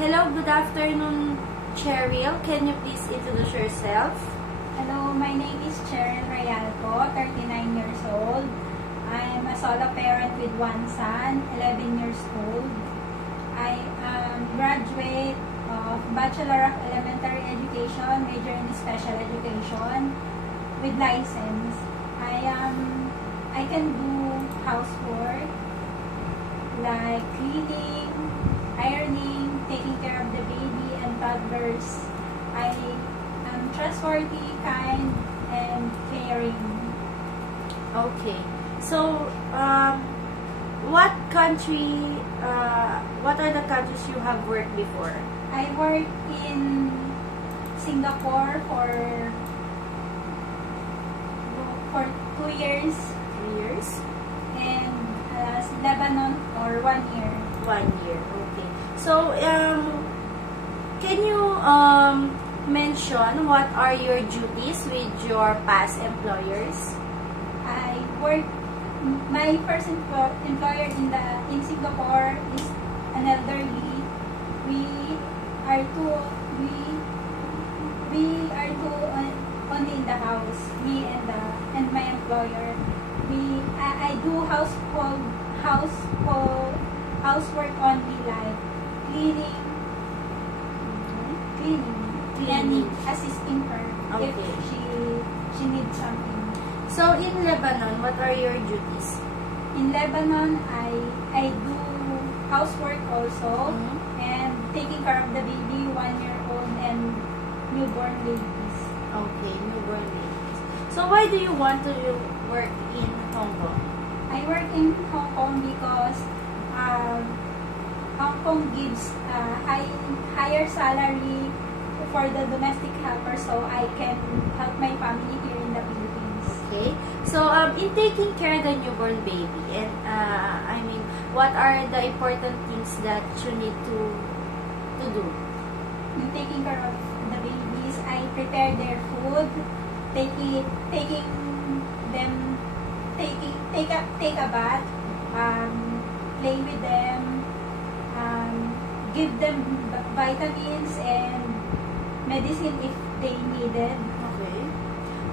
Hello, good afternoon, Cheryl. Can you please introduce yourself? Hello, my name is Cheryl Rayalco, 39 years old. I'm a solo parent with one son, 11 years old. I am graduate of Bachelor of Elementary Education, major in Special Education, with license. I can do housework like cleaning, ironing, taking care of the baby and toddlers. I am trustworthy, kind, and caring. Okay. So, what are the countries you have worked before? I worked in Singapore for 2 years 3 years? and Lebanon for 1 year. 1 year. Okay. So, can you mention what are your duties with your past employers? I worked. My first employer in Singapore is an elderly. We are two. We are two only in the house. Me and my employer. I do housework only, like cleaning, and assisting her if Okay. she needs something. So, in Lebanon, what are your duties? In Lebanon, I do housework also and taking care of the baby, 1 year old and newborn babies. Okay, newborn babies. So, why do you want to work in Hong Kong? I work in Hong Kong because Hong Kong gives higher salary for the domestic helper, so I can help my family here in the Philippines. Okay. So, in taking care of the newborn baby, and what are the important things that you need to do? In taking care of the babies, I prepare their food, take a bath, play with them, give them vitamins and medicine if they need it. Okay.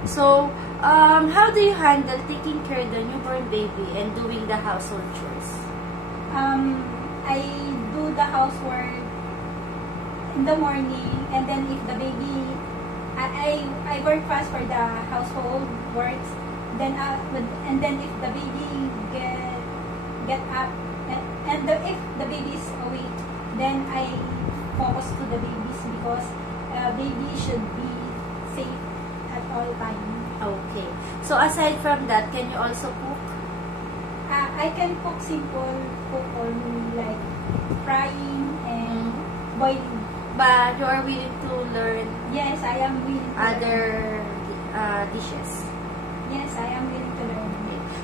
So, how do you handle taking care of the newborn baby and doing the household chores? I do the housework in the morning, and then if the baby, I work fast for the household works. Then if the baby get up if the baby is awake, then I focus to the babies because baby should be safe at all times. Okay. So, aside from that, can you also cook? I can cook simple cook only, like frying and boiling. But you are willing to learn Yes, I am willing to learn. other dishes. Yes, I am willing to learn.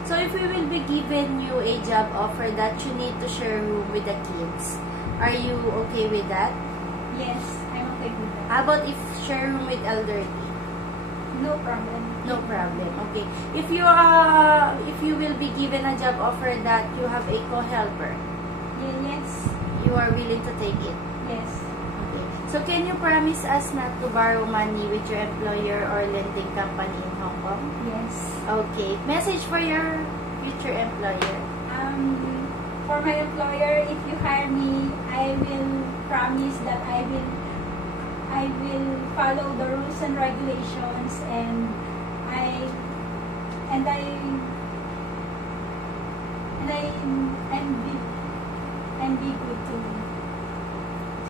So, if we will be given you a job offer that you need to share room with the kids, are you okay with that? Yes, I'm okay with that. How about if share room with elderly? No problem. No problem. Okay. If you will be given a job offer that you have a co-helper, Yes. you are willing to take it. Yes. Okay. So, can you promise us not to borrow money with your employer or lending company in Hong Kong? Yes. Okay. Message for your future employer. For my employer, if you hire me, I will promise that I will follow the rules and regulations, and I